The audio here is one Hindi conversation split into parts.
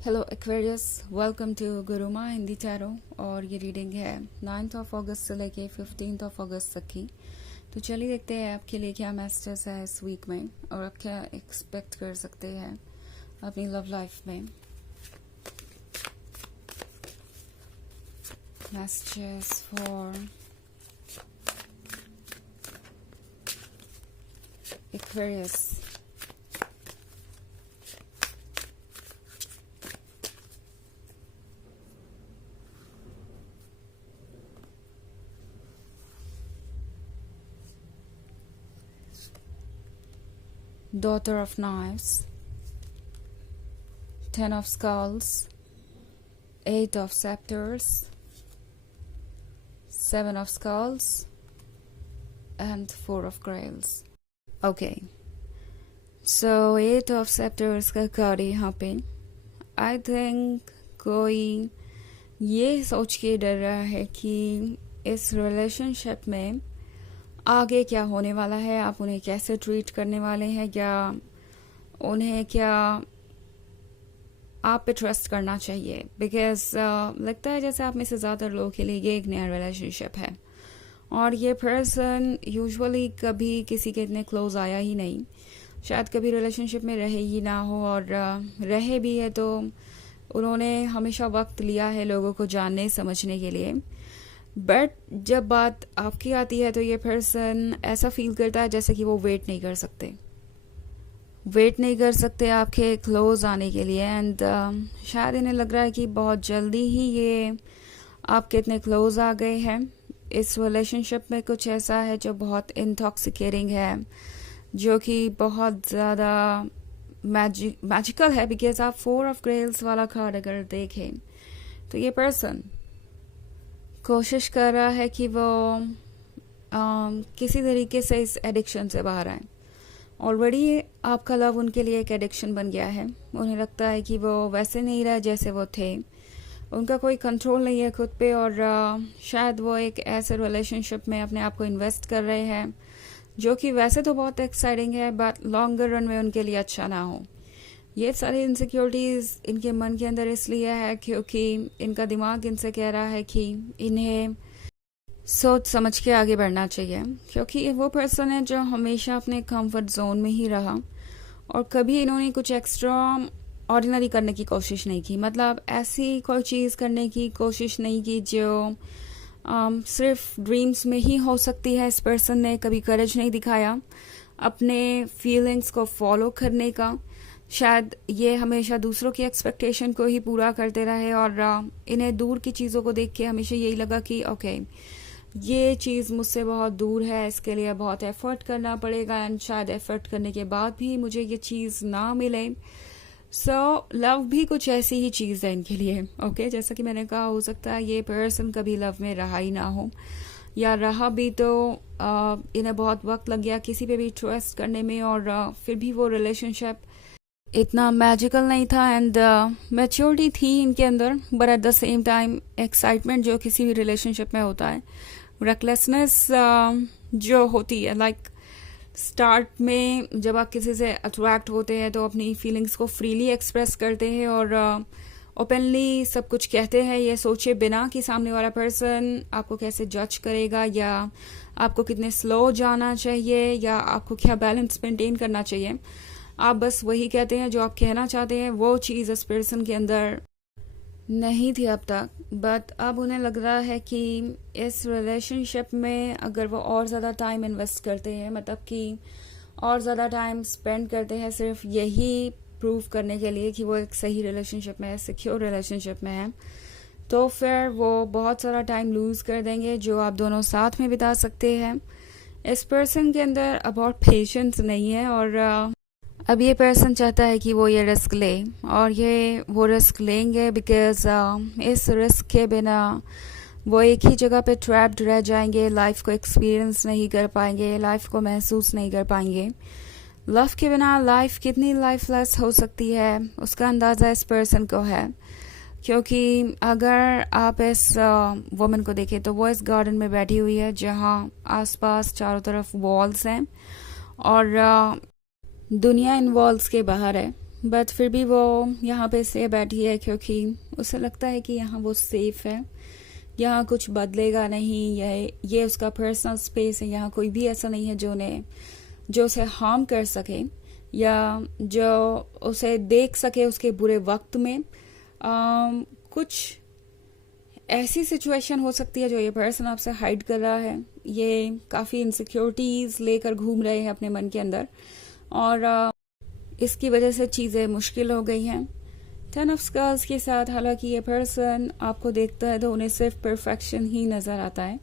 Hello Aquarius, welcome to Guruma Hindi tarot. और ये रीडिंग है 9 अगस्त से लेके 15 अगस्त तक की। तो चलिए देखते हैं आपके लिए क्या मैसेजेस है इस वीक में और आप क्या एक्सपेक्ट कर सकते हैं अपनी लव लाइफ में। Messages for Aquarius. Daughter of Knives, 10 of Skulls, 8 of Scepters, 7 of Skulls, and 4 of Grails. Okay, so 8 of Scepters का कार्ड यहाँ पे I think कोई ये सोच के डर रहा है कि इस रिलेशनशिप में आगे क्या होने वाला है, आप उन्हें कैसे ट्रीट करने वाले हैं, या उन्हें क्या आप पे ट्रस्ट करना चाहिए। बिकॉज लगता है जैसे आप में से ज़्यादातर लोगों के लिए ये एक नया रिलेशनशिप है और ये पर्सन यूजुअली कभी किसी के इतने क्लोज आया ही नहीं, शायद कभी रिलेशनशिप में रहे ही ना हो, और रहे भी है तो उन्होंने हमेशा वक्त लिया है लोगों को जानने समझने के लिए। बट जब बात आपकी आती है तो ये पर्सन ऐसा फील करता है जैसे कि वो वेट नहीं कर सकते आपके क्लोज आने के लिए। एंड शायद इन्हें लग रहा है कि बहुत जल्दी ही ये आपके इतने क्लोज आ गए हैं। इस रिलेशनशिप में कुछ ऐसा है जो बहुत इंटॉक्सिकेटिंग है, जो कि बहुत ज़्यादा मैजिकल है। बिकॉज आप 4 ऑफ ग्रेल्स वाला कार्ड अगर देखें तो ये पर्सन कोशिश कर रहा है कि वो किसी तरीके से इस एडिक्शन से बाहर आए। ऑलरेडी आपका लव उनके लिए एक एडिक्शन बन गया है। उन्हें लगता है कि वो वैसे नहीं रहे जैसे वो थे, उनका कोई कंट्रोल नहीं है खुद पे, और शायद वो एक ऐसे रिलेशनशिप में अपने आप को इन्वेस्ट कर रहे हैं जो कि वैसे तो बहुत एक्साइटिंग है बट लॉन्गर रन में उनके लिए अच्छा ना हो। ये सारी इनसिक्योरिटीज़ इनके मन के अंदर इसलिए है क्योंकि इनका दिमाग इनसे कह रहा है कि इन्हें सोच समझ के आगे बढ़ना चाहिए, क्योंकि वो पर्सन है जो हमेशा अपने कंफर्ट जोन में ही रहा और कभी इन्होंने कुछ एक्स्ट्रा ऑर्डिनरी करने की कोशिश नहीं की। मतलब ऐसी कोई चीज़ करने की कोशिश नहीं की जो सिर्फ ड्रीम्स में ही हो सकती है। इस पर्सन ने कभी करेज नहीं दिखाया अपने फीलिंग्स को फॉलो करने का। शायद ये हमेशा दूसरों की एक्सपेक्टेशन को ही पूरा करते रहे और इन्हें दूर की चीज़ों को देख के हमेशा यही लगा कि ओके ये चीज़ मुझसे बहुत दूर है, इसके लिए बहुत एफर्ट करना पड़ेगा, एंड शायद एफर्ट करने के बाद भी मुझे ये चीज़ ना मिले। सो लव भी कुछ ऐसी ही चीज़ है इनके लिए। ओके, जैसा कि मैंने कहा, हो सकता है ये पर्सन कभी लव में रहा ही ना हो, या रहा भी तो इन्हें बहुत वक्त लग गया किसी पे भी ट्रस्ट करने में, और फिर भी वो रिलेशनशिप इतना मैजिकल नहीं था एंड मैच्योरिटी थी इनके अंदर, but at the same time excitement जो किसी भी रिलेशनशिप में होता है, रेकलेसनेस जो होती है, लाइक स्टार्ट में जब आप किसी से अट्रैक्ट होते हैं तो अपनी फीलिंग्स को फ्रीली एक्सप्रेस करते हैं और ओपनली सब कुछ कहते हैं, ये सोचे बिना कि सामने वाला पर्सन आपको कैसे जज करेगा, या आपको कितने स्लो जाना चाहिए, या आपको क्या बैलेंस मेंटेन करना चाहिए। आप बस वही कहते हैं जो आप कहना चाहते हैं। वो चीज़ इस पर्सन के अंदर नहीं थी अब तक, बट अब उन्हें लग रहा है कि इस रिलेशनशिप में अगर वो और ज़्यादा टाइम इन्वेस्ट करते हैं, मतलब कि और ज़्यादा टाइम स्पेंड करते हैं सिर्फ यही प्रूव करने के लिए कि वो एक सही रिलेशनशिप में है, सिक्योर रिलेशनशिप में है, तो फिर वो बहुत सारा टाइम लूज़ कर देंगे जो आप दोनों साथ में बिता सकते हैं। इस पर्सन के अंदर अबाउट पेशेंस नहीं है, और अब ये पर्सन चाहता है कि वो ये रिस्क ले, और ये वो रिस्क लेंगे बिकॉज इस रिस्क के बिना वो एक ही जगह पे ट्रैप्ड रह जाएंगे, लाइफ को एक्सपीरियंस नहीं कर पाएंगे, लाइफ को महसूस नहीं कर पाएंगे। लव के बिना लाइफ कितनी लाइफलेस हो सकती है उसका अंदाज़ा इस पर्सन को है, क्योंकि अगर आप इस वुमन को देखें तो वो इस गार्डन में बैठी हुई है जहाँ आसपास चारों तरफ वॉल्स हैं और दुनिया इन वॉल्स के बाहर है। बट फिर भी वो यहाँ पे से बैठी है क्योंकि उसे लगता है कि यहाँ वो सेफ है, यहाँ कुछ बदलेगा नहीं, ये उसका पर्सनल स्पेस है, यहाँ कोई भी ऐसा नहीं है जो उसे हार्म कर सके या जो उसे देख सके उसके बुरे वक्त में। कुछ ऐसी सिचुएशन हो सकती है जो ये पर्सन आपसे हाइड कर रहा है। ये काफ़ी इनसिक्योरिटीज लेकर घूम रहे हैं अपने मन के अंदर और इसकी वजह से चीज़ें मुश्किल हो गई हैं। 10 ऑफ स्कल्स के साथ हालांकि ये पर्सन आपको देखता है तो उन्हें सिर्फ परफेक्शन ही नज़र आता है।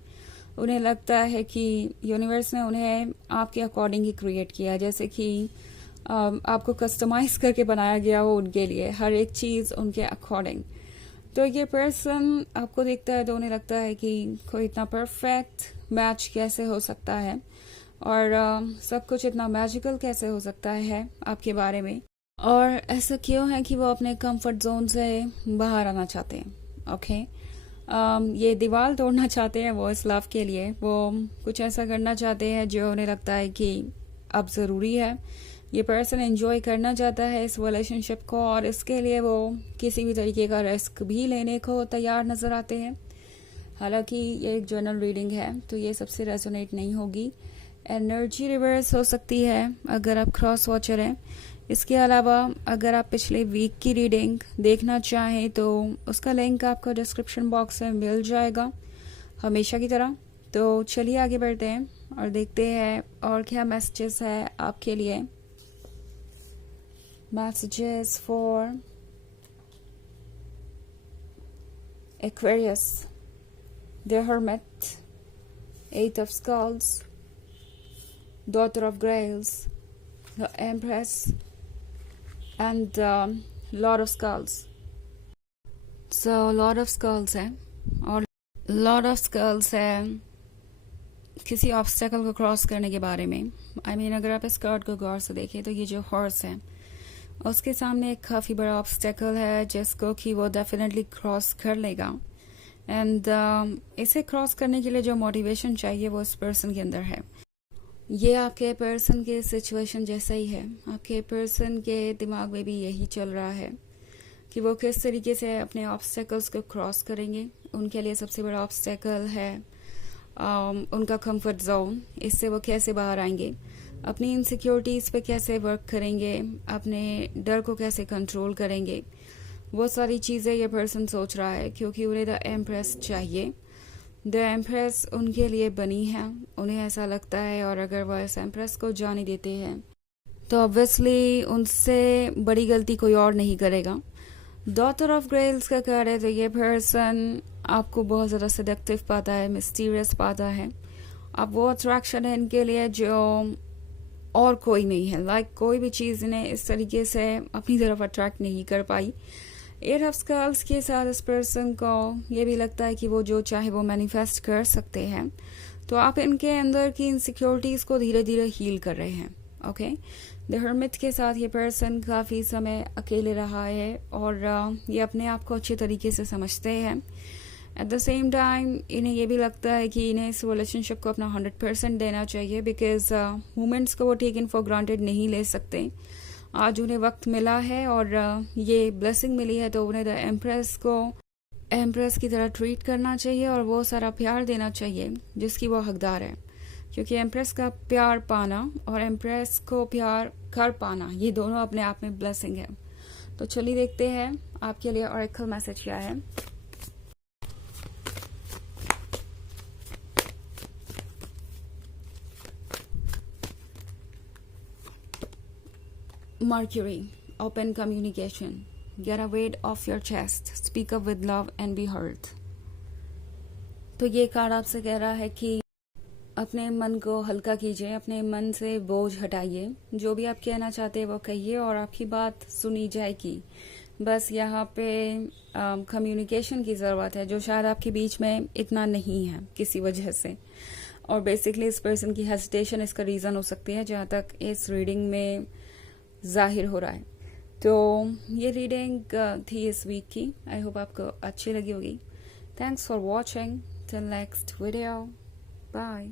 उन्हें लगता है कि यूनिवर्स ने उन्हें आपके अकॉर्डिंग ही क्रिएट किया, जैसे कि आपको कस्टमाइज करके बनाया गया हो उनके लिए, हर एक चीज़ उनके अकॉर्डिंग। तो ये पर्सन आपको देखता है तो उन्हें लगता है कि कोई इतना परफेक्ट मैच कैसे हो सकता है और सब कुछ इतना मैजिकल कैसे हो सकता है आपके बारे में, और ऐसा क्यों है कि वो अपने कंफर्ट जोन से बाहर आना चाहते हैं। ओके, ये दीवार तोड़ना चाहते हैं वो इस लव के लिए। वो कुछ ऐसा करना चाहते हैं जो उन्हें लगता है कि अब ज़रूरी है। ये पर्सन एंजॉय करना चाहता है इस रिलेशनशिप को और इसके लिए वो किसी भी तरीके का रिस्क भी लेने को तैयार नज़र आते हैं। हालांकि ये एक जनरल रीडिंग है तो ये सबसे रेजोनेट नहीं होगी। एनर्जी रिवर्स हो सकती है अगर आप क्रॉस वॉचर हैं। इसके अलावा अगर आप पिछले वीक की रीडिंग देखना चाहें तो उसका लिंक आपको डिस्क्रिप्शन बॉक्स में मिल जाएगा हमेशा की तरह। तो चलिए आगे बढ़ते हैं और देखते हैं और क्या मैसेजेस है आपके लिए। Messages for Aquarius, the hermit, 8 of Skulls, Daughter of Grails, the Empress and Lord of Skulls. So Lord of Skulls है और Lord of Skulls है किसी ऑब्स्टेकल को क्रॉस करने के बारे में। I mean, अगर आप इस कार्ड को गौर से देखें तो ये जो हॉर्स है उसके सामने एक काफ़ी बड़ा ऑब्स्टेकल है जिसको कि वो डेफिनेटली क्रॉस कर लेगा। एंड इसे क्रॉस करने के लिए जो मोटिवेशन चाहिए वो इस पर्सन के अंदर है। ये आपके पर्सन के सिचुएशन जैसा ही है। आपके पर्सन के दिमाग में भी यही चल रहा है कि वो किस तरीके से अपने ऑब्स्टेकल्स को क्रॉस करेंगे। उनके लिए सबसे बड़ा ऑब्स्टेकल है उनका कंफर्ट जोन। इससे वो कैसे बाहर आएंगे, अपनी इनसिक्योरिटीज़ पे कैसे वर्क करेंगे, अपने डर को कैसे कंट्रोल करेंगे, वो सारी चीज़ें ये पर्सन सोच रहा है क्योंकि उन्हें द एम्प्रेस चाहिए। द एम्प्रेस उनके लिए बनी है, उन्हें ऐसा लगता है। और अगर वह इस एम्प्रेस को जाने देते हैं तो ऑब्वियसली उनसे बड़ी गलती कोई और नहीं करेगा। डॉटर ऑफ ग्रेल्स का कार्ड है तो ये पर्सन आपको बहुत ज़्यादा सेडक्टिव पाता है, मिस्टीरियस पाता है। अब वो अट्रैक्शन है इनके लिए जो और कोई नहीं है। लाइक कोई भी चीज़ इन्हें इस तरीके से अपनी तरफ अट्रैक्ट नहीं कर पाई। 8 ऑफ स्कल्स के साथ इस पर्सन को ये भी लगता है कि वो जो चाहे वो मैनिफेस्ट कर सकते हैं। तो आप इनके अंदर की इनसिक्योरिटीज़ को धीरे धीरे हील कर रहे हैं। ओके, द हर्मिट के साथ ये पर्सन काफ़ी समय अकेले रहा है और ये अपने आप को अच्छे तरीके से समझते हैं। एट द सेम टाइम इन्हें ये भी लगता है कि इन्हें इस रिलेशनशिप को अपना 100% देना चाहिए बिकॉज मोमेंट्स को वो टेकन फॉर ग्रांटेड नहीं ले सकते। आज उन्हें वक्त मिला है और ये ब्लेसिंग मिली है तो उन्हें द एम्प्रेस को एम्प्रेस की तरह ट्रीट करना चाहिए और वो सारा प्यार देना चाहिए जिसकी वो हकदार है। क्योंकि एम्प्रेस का प्यार पाना और एम्प्रेस को प्यार कर पाना ये दोनों अपने आप में ब्लेसिंग है। तो चलिए देखते हैं आपके लिए ऑरेकल मैसेज क्या है। Mercury, open communication. Get a weight off your chest. Speak up with love and be heard. तो ये कार्ड आपसे कह रहा है कि अपने मन को हल्का कीजिए, अपने मन से बोझ हटाइए। जो भी आप कहना चाहते हैं वो कहिए और आपकी बात सुनी जाएगी। बस यहाँ पे कम्युनिकेशन की ज़रूरत है जो शायद आपके बीच में इतना नहीं है किसी वजह से। और बेसिकली इस पर्सन की हेजिटेशन इसका रीज़न हो सकती है जहाँ तक इस रीडिंग में जाहिर हो रहा है। तो ये रीडिंग थी इस वीक की। आई होप आपको अच्छी लगी होगी। Thanks for watching. Till next video, bye.